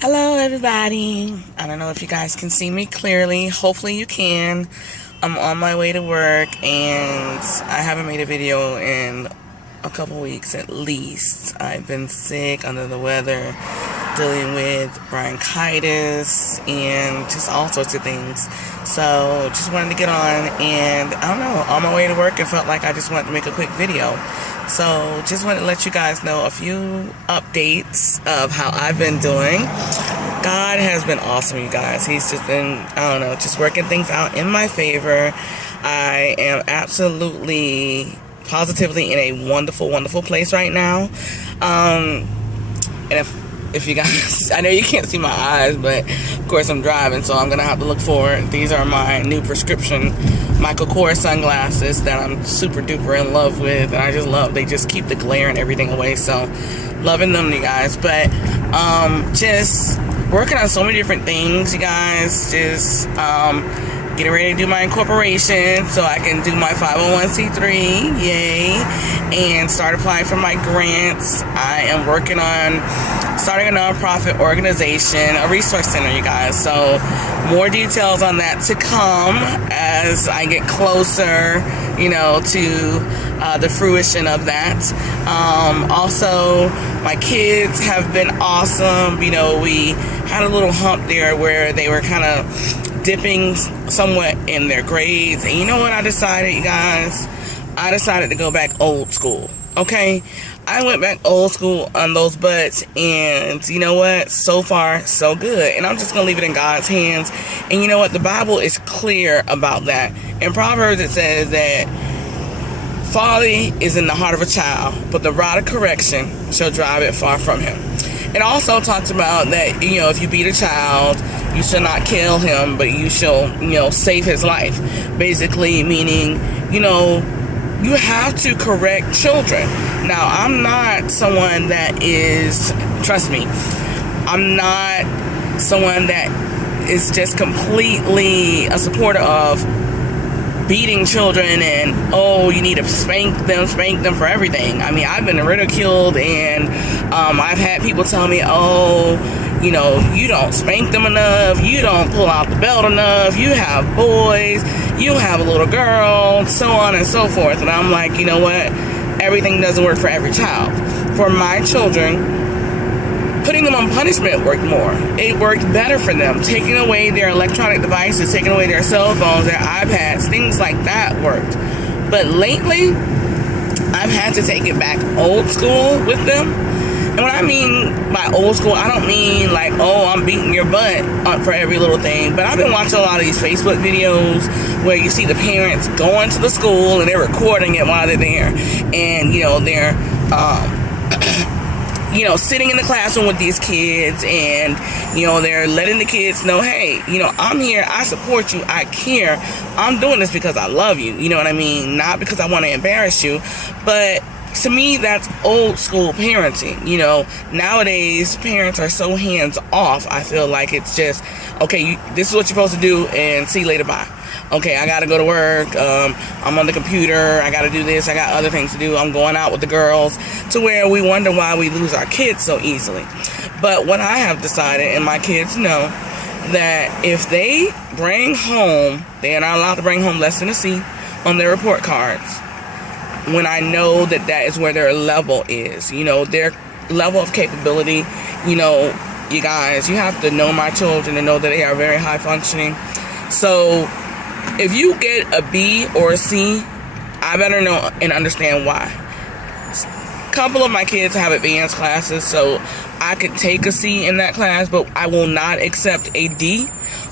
Hello everybody. I don't know if you guys can see me clearly. Hopefully you can. I'm on my way to work and I haven't made a video in a couple weeks at least. I've been sick, under the weather, dealing with bronchitis and just all sorts of things. So just wanted to get on and I don't know, on my way to work it felt like I just wanted to make a quick video. So just wanted to let you guys know a few updates of how I've been doing. God has been awesome, you guys. He's just been, I don't know, just working things out in my favor. I am absolutely, positively in a wonderful, wonderful place right now. And if you guys, I know you can't see my eyes, but of course I'm driving, so I'm gonna have to look for it. These are my new prescription Michael Kors sunglasses that I'm super duper in love with, and I just love, they just keep the glare and everything away, so loving them, you guys. But just working on so many different things, you guys. Just getting ready to do my incorporation so I can do my 501c3, yay, and start applying for my grants. I am working on starting a nonprofit organization, a resource center, you guys. So more details on that to come as I get closer, you know, to the fruition of that. Also, my kids have been awesome. You know, we had a little hump there where they were kind of dipping somewhat in their grades, and you know what I decided, you guys? I decided to go back old school. Okay, I went back old school on those butts, and you know what? So far, so good. And I'm just gonna leave it in God's hands. And you know what? The Bible is clear about that. In Proverbs, it says that folly is in the heart of a child, but the rod of correction shall drive it far from him. It also talks about that, you know, if you beat a child, you shall not kill him, but you shall, you know, save his life. Basically meaning, you know, you have to correct children. Now, I'm not someone that is, trust me, I'm not someone that is just completely a supporter of beating children and, oh, you need to spank them for everything. I mean, I've been ridiculed, and I've had people tell me, oh, you know, you don't spank them enough, you don't pull out the belt enough, you have boys, you have a little girl, so on and so forth. And I'm like, you know what? Everything doesn't work for every child. For my children, putting them on punishment worked more. It worked better for them. Taking away their electronic devices, taking away their cell phones, their iPads, things like that worked. But lately, I've had to take it back old school with them. And what I mean by old school, I don't mean like, oh, I'm beating your butt for every little thing. But I've been watching a lot of these Facebook videos where you see the parents going to the school and they're recording it while they're there. And, you know, they're you know, sitting in the classroom with these kids, and, you know, they're letting the kids know, hey, you know, I'm here, I support you, I care, I'm doing this because I love you, you know what I mean? Not because I want to embarrass you. But to me, that's old school parenting. You know, nowadays parents are so hands off. I feel like it's just, okay, this is what you're supposed to do, and see you later, bye. Okay, I gotta go to work, I'm on the computer, I gotta do this, I got other things to do, I'm going out with the girls, to where we wonder why we lose our kids so easily. But what I have decided, and my kids know, that if they bring home, they are not allowed to bring home less than a C on their report cards, when I know that that is where their level is, you know, their level of capability. You know, you guys, you have to know my children and know that they are very high functioning. So if you get a B or a C, I better know and understand why. A couple of my kids have advanced classes, so I could take a C in that class, but I will not accept a D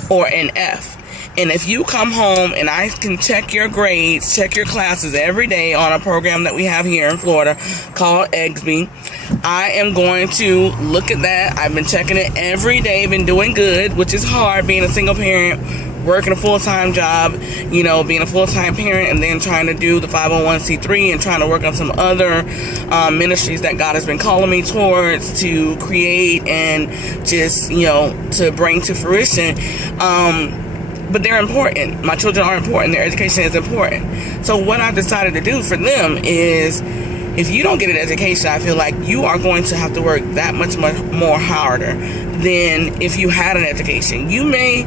or an F. And if you come home and I can check your grades, check your classes every day on a program that we have here in Florida called EGSB, I am going to look at that. I've been checking it every day, been doing good, which is hard being a single parent, working a full-time job, you know, being a full-time parent, and then trying to do the 501c3 and trying to work on some other ministries that God has been calling me towards to create and just, you know, to bring to fruition. But they're important. My children are important. Their education is important. So what I've decided to do for them is, if you don't get an education, I feel like you are going to have to work that much more harder than if you had an education. You may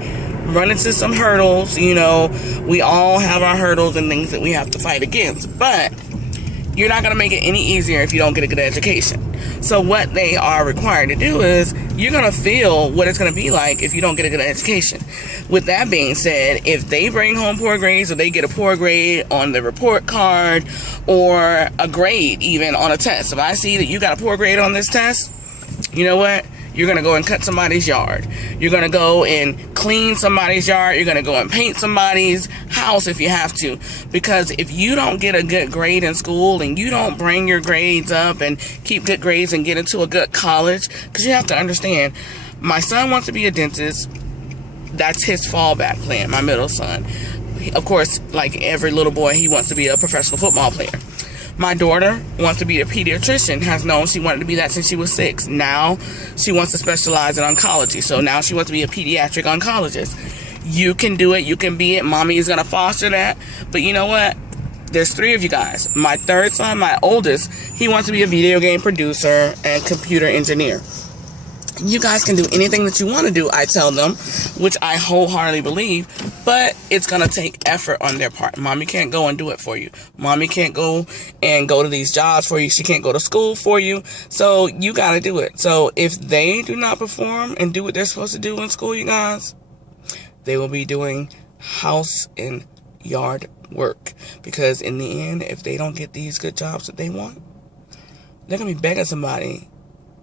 run into some hurdles, you know, we all have our hurdles and things that we have to fight against, but you're not going to make it any easier if you don't get a good education. So what they are required to do is, you're going to feel what it's going to be like if you don't get a good education. With that being said, if they bring home poor grades, or they get a poor grade on the report card, or a grade even on a test, if I see that you got a poor grade on this test, you know what? You're going to go and cut somebody's yard. You're going to go and clean somebody's yard. You're going to go and paint somebody's house if you have to. Because if you don't get a good grade in school, and you don't bring your grades up and keep good grades and get into a good college, because you have to understand, my son wants to be a dentist. That's his fallback plan, my middle son. Of course, like every little boy, he wants to be a professional football player. My daughter wants to be a pediatrician, has known she wanted to be that since she was 6. Now she wants to specialize in oncology. So now she wants to be a pediatric oncologist. You can do it. You can be it. Mommy is going to foster that. But you know what? There's 3 of you guys. My third son, my oldest, he wants to be a video game producer and computer engineer. You guys can do anything that you want to do, I tell them, which I wholeheartedly believe, but it's going to take effort on their part. Mommy can't go and do it for you. Mommy can't go to these jobs for you. She can't go to school for you. So you got to do it. So if they do not perform and do what they're supposed to do in school, you guys, they will be doing house and yard work. Because in the end, if they don't get these good jobs that they want, they're going to be begging somebody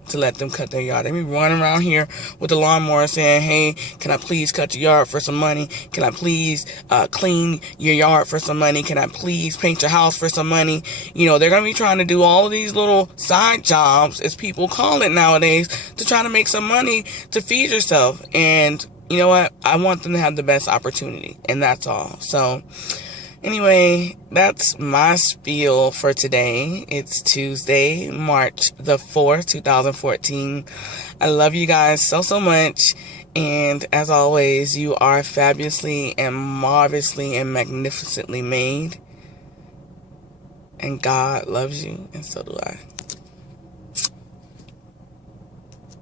to let them cut their yard. They be running around here with the lawnmower saying, hey, can I please cut your yard for some money? Can I please clean your yard for some money? Can I please paint your house for some money? You know, they're going to be trying to do all of these little side jobs, as people call it nowadays, to try to make some money to feed yourself. And you know what? I want them to have the best opportunity, and that's all. So anyway, that's my spiel for today. It's Tuesday, March the 4th, 2014. I love you guys so, so much. And as always, you are fabulously and marvelously and magnificently made. And God loves you, and so do I.